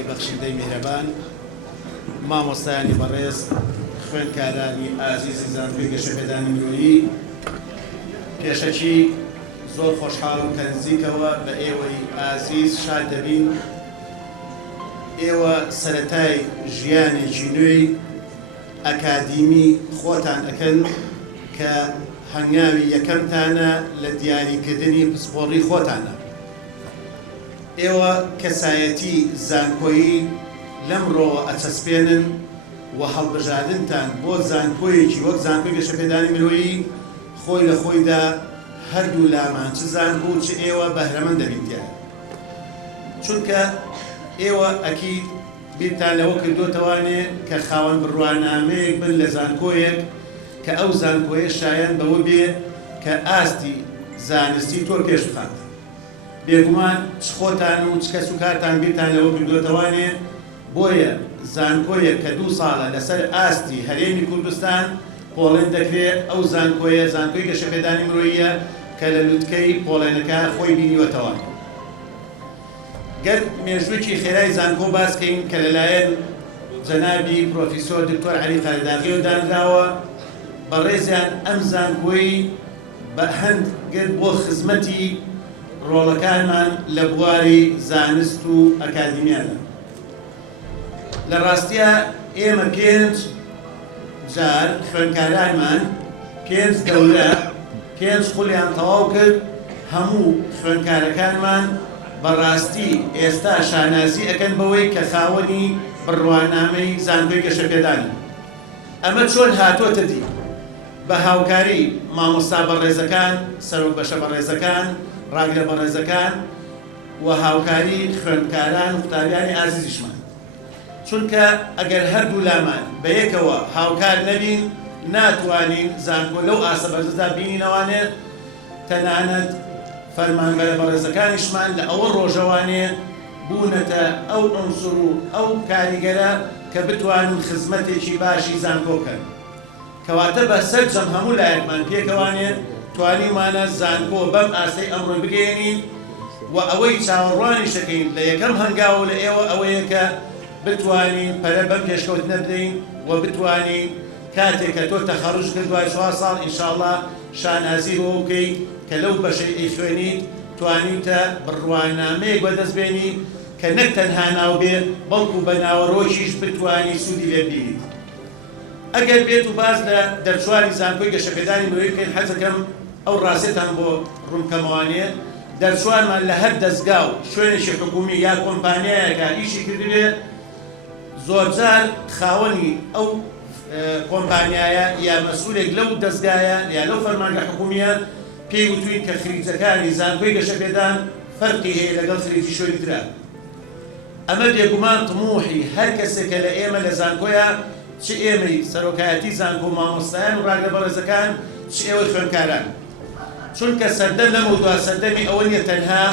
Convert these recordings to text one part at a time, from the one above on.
خوای بەخشیدەی میهرەبان، مامۆستایانی بەڕێز، خوێندکارانی ئازیزی زانکۆی گەشەپێدانی مرۆیی، پێشەکی زۆر خۆشحاڵ و تەنزیکەوە بە ئێوەی ئازیز شاد دەبین. ئێوە سەرەتای ژیانێکی نوێی ئەکادیمی خۆتان ئەکەن کە هەنگاوی یەکەمتانە لە دیاریکردنی پسپۆڕی خۆتانە. ئێوە کەسایەتی زانکۆیی لەمڕۆوە ئەچەسپێنن و هەڵبژاردنتان بۆ زانکۆیەکی وەک زانکۆی گەشەپێدانی مرۆیی خۆی لە خۆیدا هەردوو لامان چ زانکۆ و چ ئێوە بەهرەمەند دەبین تیا. چونکە ئێوە ئەکید بیرتان لەوە کردوتەوانێ کە خاوەن بڕوانامەیەک بن لە زانکۆیەک کە ئەو زانکۆیە شایەن بەوە بێ کە ئاستی زانستی تۆ پێش بخات. بێگومان چ خۆتان و چ کەس و کارتان بیرتان لەوە کردوتەوانێ بۆیە زانکۆیە کە 2 ساڵە لەسەر ئاستی هەرێمی کوردستان پۆڵێن دەکرێت ئەو زانکۆیە زانکۆی گەشەپێدانی مرۆییە کە لە لوتکەی پۆڵێنەکە خۆی بینیوەتەوە. گەر مێژووکی خێرای زانکۆ باسکەین کە لەلایەن جەنابی پرۆفیسۆر دکتۆر عەلی قەرەداغیەوە دانراوە، بەڕێزیان ئەم زانکۆی بە هەند گرت بۆ خزمەتی ڕۆڵەکانمان لە بواری زانست و ئەکادیمیانە. لە ڕاستیە ئێمە 5 جار خوێندکارانمان 5 دەورە 5 خولیان تەواو کرد. هەموو خوێندکارەکانمان بەڕاستی ئێستا شانازی ئەکەن بەوەی کە خاوەنی بڕوانامەی زانکۆی گەشەپێدانی. ئەمە چۆن هاتووەتە دی؟ بە هاوکاری مامۆستا بەڕێزەکان، سەرۆک بەشە بەڕێزەکان، ڕاگرە بەڕێزەکان و هاوکاری خوێندکاران و قوتابیانی ئازیزیشمان. چونکە ئەگەر هەردوو لامان بە یەکەوە هاوکار نەبین ناتوانین زانکۆ لەو ئاسە بەرزەدا بینینەوانێ. تەنانەت فەرمانبەرە بەڕێزەکانیشمان لە ئەوە ڕۆژەوانێ بوونەتە ئەو ئەنسوڕ و ئەو کاریگەرە کە بتوانین خزمەتێکی باشی زانکۆ بکەن. کەواتە بە سەرجەم هەموو لایەکمان پێکەوانێت توانیمانە زانکۆ بەم ئاسەی ئەمڕۆی بگەێنین و ئەوەی چاوەڕوانی شەکەین لە یەکەم هەنگاو لە ئێوە ئەوەیە کە بتوانین پەرە بەم پێشکەوتنە بدەین و بتوانین کاتێک کە تۆ تەخەڕوج کرد دوای 4 ساڵ ئینشاءڵڵا شانازی بۆ بکەیت کە لەو بەشەی ئەیخوێنیت توانیتە بڕوانامەیەک بەدەستبێنی کە نەک تەنها ناو بێ بەڵکو بە ناوەڕۆژیش بتوانی سوودی لێ ببینیت. ئەگەر بێت و باز لە دەرچوانی زانکۆی گەشەپێدانی مرۆیی بکەین، حەزەکەم ئەو ڕاستێتان بۆ ڕوونکەمەوانێ دەرچوانمان لە هەر دەستگا و شوێنێکی حکومی یا کۆمپانیایەکە ئیشی کردوێ زۆرجار خاوەنی ئەو کۆمپانیایە یا مەسئولێک لەو دەستگایە یا لەو فەرمانگە حکومیە پێی وتوین کە خریجەکانی زانکۆی گەشەپێدان فەرقی هەیە لەگەڵ خریجی شوێنی ترە. ئەمە بێگومان تموحی هەر کەسێکە لە ئێمە لە زانکۆیە، چ ئێمەی سەرۆکایەتی زانکۆ مامۆستایان و ڕاگرە بەڕێزەکان، چ ئێوەی خوێندکاران. چونکە سەردەم لەمە دووە سەردەمی ئەوە نیە تەنها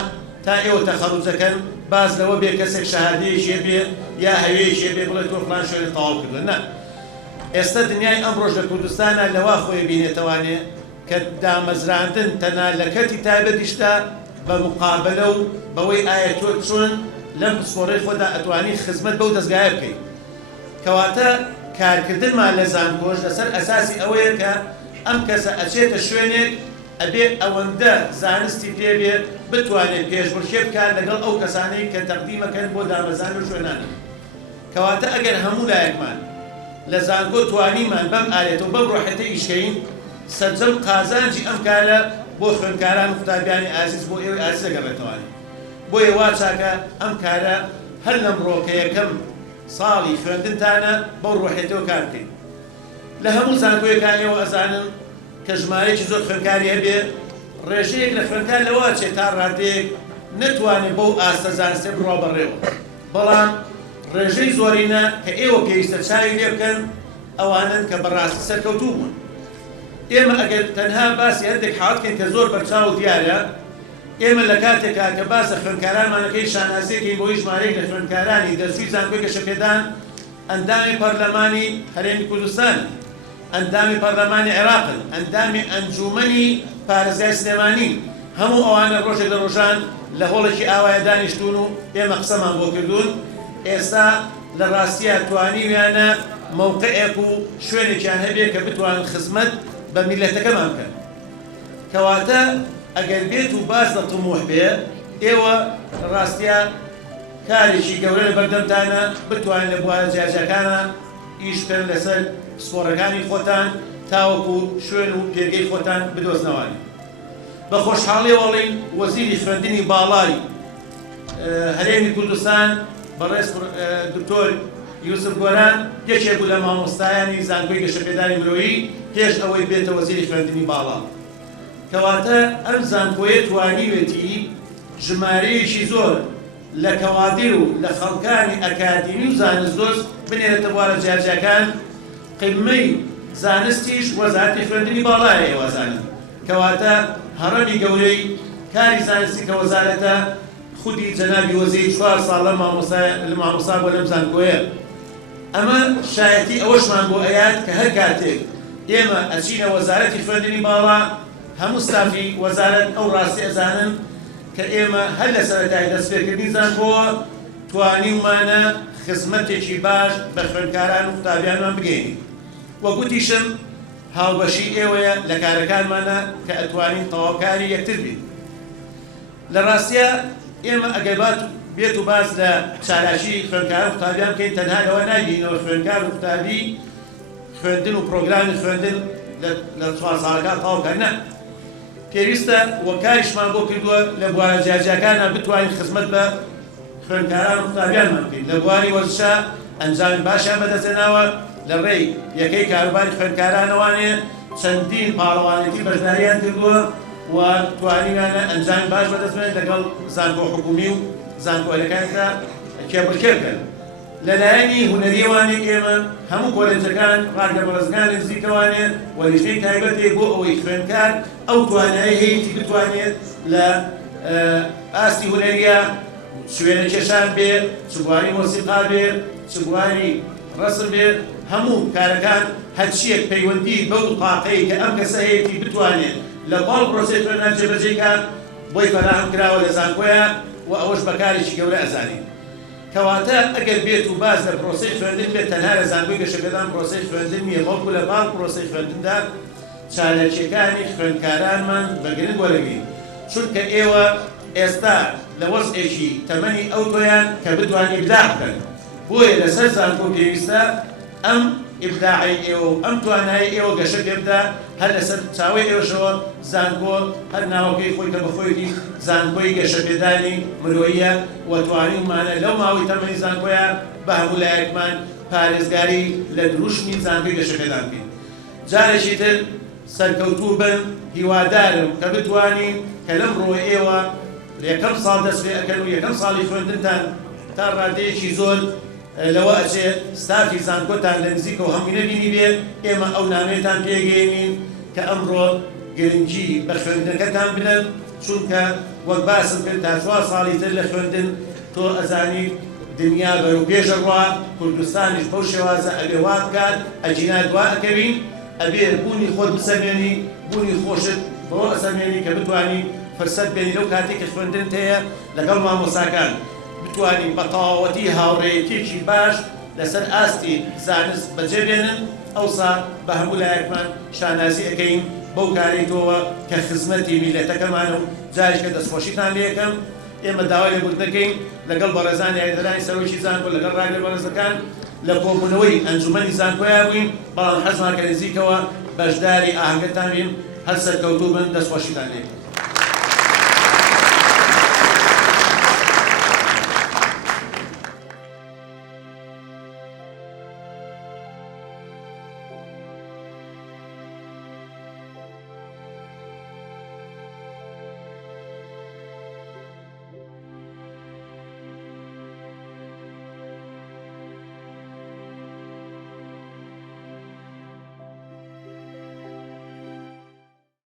تا ئێوە تەخەڕوجەکەن باز لەوە بێ کەسێک شەهادەیەکی بێ یا هەوێیەکی بێ بڵێ تۆ فڵان شوێنی تەواو کردن. نە، ئێستا دنیای ئەمڕۆژ لە کوردستانە لەوا خۆی بینێتەوانێ کە دامەزراندن تەنها لە کەتی تایبەتیشتا بە مقابلە و بەوەی ئایا تۆ چۆن لەم پسپۆڕەی خۆدا ئەتوانی خزمەت بەو دەستگایە بکەیت. کەواتە کارکردنمان لە زانکۆش لەسەر ئەساسی ئەوەیە کە ئەم کەسە ئەچێتە شوێنێک ئەبێ ئەوەندە زانستی پێبێ بتوانێت پێشبڕکێ بکات لەگەڵ ئەو کەسانەی کە تەقدیمەکەن بۆ دامەزان و شوێنانە. کەواتە ئەگەر هەموو لایەکمان لە زانکۆ توانیمان بەم ئالێتەوە بەم ڕۆحەتە ئیشکەین، سەرجەم قازانجی ئەم کارە بۆ خوێندکاران و قوتابیانی ئازیز بۆ ئێوەی ئازیز دەگەڕێتەوانێت. بۆیە وا چاکە ئەم کارە هەر لەمڕۆ کە یەکەم ساڵی خوێندنتانە بەو ڕۆحێتەوە کار بکەین. لە هەموو زانکۆیەکان ئێوە ئەزانن کە ژمارەیەکی زۆر خوێندکاری هەبێ، ڕێژەیەک لە خوێندکار لەوە چێت تا ڕادەیەک نەتوانێت بەو ئاستە زانستێ بڕۆ بەڕێوە. بەڵام ڕێژەی زۆرینە کە ئێوە پێویستە چاوی لێ بکەن ئەوانن کە بەڕاستی سەرکەوتوو بوون. ئێمە ئەگەر تەنها باسی هەندێک حاڵکەین کە زۆر بەرچاو دیارە، ئێمە لە کاتێکا کە باسە خوێندکارانمانەکەی شانازیەکەین بۆی ژمارەیەک لە خوێندکارانی دەرسووی زانکۆی گەشەپێدان ئەندامی پەرلەمانی هەرێمی کوردستان، ئەندامی پەرلەمانی عێراقن، ئەندامی ئەنجومەنی پارێزگای سلێمانی، هەموو ئەوانە ڕۆژێک لە ڕۆژان لە هۆڵێکی ئاوایە دانیشتون و ئێمە قسەمان بۆ کردوون. ئێستا لە ڕاستیە توانیویانە مووقعێک و شوێنێکیان هەبێت کە بتوانن خزمەت بە میلەتەکەمان بکەن. کەواتە ئەگەر بێت و باز لە تموح بێ، ئێوە ڕاستیە کارێکی گەورە لە بەردەمتانە بتوانن لە بوارە جیاجەکانە ئیش بکەن لەسەر سپۆڕەکانی خۆتان تاوەکو شوێن و پێگەی خۆتان بدۆزنەوانی. بە خۆشحاڵی وەڵین وەزیری خوێندنی باڵای هەرێمی کوردستان بەڕێز دکتۆر یوسف گۆران یەکێک بوو لە مامۆستایانی زانکۆی گەشەپێدانی مرۆیی پێش ئەوەی بێتە وەزیری خوێندنی باڵا. کەواتە ئەم زانکۆیە توانیوێتی ژمارەیەکی زۆر لە کەوادر و لە خەڵکانی ئەکادیمی و زانستدۆست بنێرێتە بوارە جیاجەکان. قمەی زانستیش وەزارەتی خوێندنی باڵایە ئێوەزانن. کەواتە هەڕەمی گەورەی کاری زانستی کە وەزارەتە خودی جەنابی وەزیر 4 ساڵ لە مامۆستا بۆ لەم زانکۆیە. ئەمە شایەتی ئەوەشمان بۆ ئەیات کە هەر کاتێک ئێمە ئەچینە وەزارەتی خوێندنی باڵا، هەموو ستافی وەزارەت ئەو ڕاستی ئەزانن کە ئێمە هەر لە سەرەتای دەستپێکردنی زانکۆوە توانیمانە خزمەتێکی باش بە خوێندکاران و قوتابیانمان بگەینی. وەگوتیشم هاوبەشی ئێوەیە لە کارەکانمانە کە ئەتوانین تەواوکاری یەکتر بین. لە ڕاستیە ئێمە ئەگەر بێت و باز لە چالاشی خوێندکار و قوتابیان بکەین، تەنها لەوە ناگەینەوە خوێندکار و قوتابی خوێندن و پرۆگرامی خوێندن لە 4 ساڵەکان تەواو بکەن. نە، پێویستە وەکاریشمان بۆ کردووە لە بوارە جیاجەکانە بتوانین خزمەت بە خوێندکاران و قوتابیانمان بکەین. لە بواری وەرزشە ئەنجامی باشیان بەدەستێناوە، لە ڕێی یەکەی کاروباری خوێندکارانەوانێ چەندین پاڵەوانێتی بەشداریان کردووە و توانیویانە ئەنجامی باش بەدەستێنن لەگەڵ زانکۆ حکومی و زانکۆیەکاندا کێبڕکێ بکەن. لەلایەنی هونەریەوانی ئێمە هەموو کۆلێجەکان ڕاگەبەڕێزگان نزیکەوانێ وەریژەی تایبەتێک بۆ ئەوەی خوێندکار ئەو توانایی هەیەی بتوانێت لە ئاستی هونەریە شوێنە کێشان بێ، چبواری مۆسیقا بێ، چبواری ڕسم بێ، هەموو کارەکان هەرچیەک پەیوەندی بەو قاقەی کە ئەم کەسە هەیەی بتوانێت لە باڵ پرۆسەی خوێندان جێبەجێکات بۆی فەراهم کراوە لە زانکۆیە و ئەوەش بەکارێکی گەورە ئەزانین. کەواتە ئەگەر بێت و باز لە پرۆسەی خوێندن بێت، تەنها لە زانکۆی گەشەپێدان پرۆسەی خوێندن نییە، بەڵکو لە باڵ پرۆسەی خوێندندا چالەکیەکانی خوێندکارانمان بەگرنگ وەرەگرین. چونکە ئێوە ئێستا لە وەزعێکی تەمەنی ئەو تۆیان کە بتوانین ئیبداع بکەن. بۆیە لەسەر زانکۆ پێویستە ئەم ئیبداعی ئێوە و ئەم توانایی ئێوە گەشە پێبدا هەر لەسەر چاوەی ئێوەشەوە زانکۆ هەر ناوەکەی خۆی کە بەخۆیەتی زانکۆی گەشەپێدانی مرۆییە و توانیمانە لەو ماوەی تەمەنی زانکۆیە بە هەموو لایەکمان پارێزگاری لە دروشمی زانکۆی گەشەپێدان بکەین. جارێکی تر سەرکەوتوو بن، هیوادارم کە بتوانین کە لەم ڕۆی ئێوە یەکەم ساڵ دەست پێ ئەکەن و یەکەم ساڵی خوێندنتان تا ڕادەیەکی زۆر لەوە ئەچێ ستافی زانکۆتان لە نزیکەوە هەمووی نەبینی بێت، ئێمە ئەو نامەیەتان پێگەێنین کە ئەمڕۆ گرنگی بە خوێندنەکەتان بنن، چونکە وەک باسم کرد تا 4 ساڵی تر لە خوێندن تۆ ئەزانی دنیا بەروپێشە ڕوا، کوردستانیش بەو شێوازە ئەبێ وا بکات، ئەجینا دوا ئەکەوین، ئەبێ بوونی خۆت بسەمێنی، بوونی خۆشت بەوە ئەسەمێنی کە بتوانی فرسەت بێنی لەو کاتێک کە خوێندنت هەیە لەگەڵ مامۆساکان، بتوانین بە تەواوەتی هاوڕێیەتێکی باش لەسەر ئاستی زانست بەجێبێنن. ئەوسا بە هەموو لایەکمان شانازی ئەەکەین بەو کارێتەوە کە خزمەتی میلەتەکەمانە و جاریشکە دەستخۆشیتان لێ یەکەم. ئێمە داوای لێبوردنەکەین لەگەڵ بەڕێزانی هایدەرانی سەرۆکی زانکۆ لەگەڵ ڕاگەبەڕێزەکان لە کۆبوونەوەی ئەنجومەنی زانکۆیە بووین، بەڵام حەزمان کە نزیکەوە بەشداری ئاهەنگەتان بین، هەر سەرکەوتوو بن، دەستخۆشیتان لێ.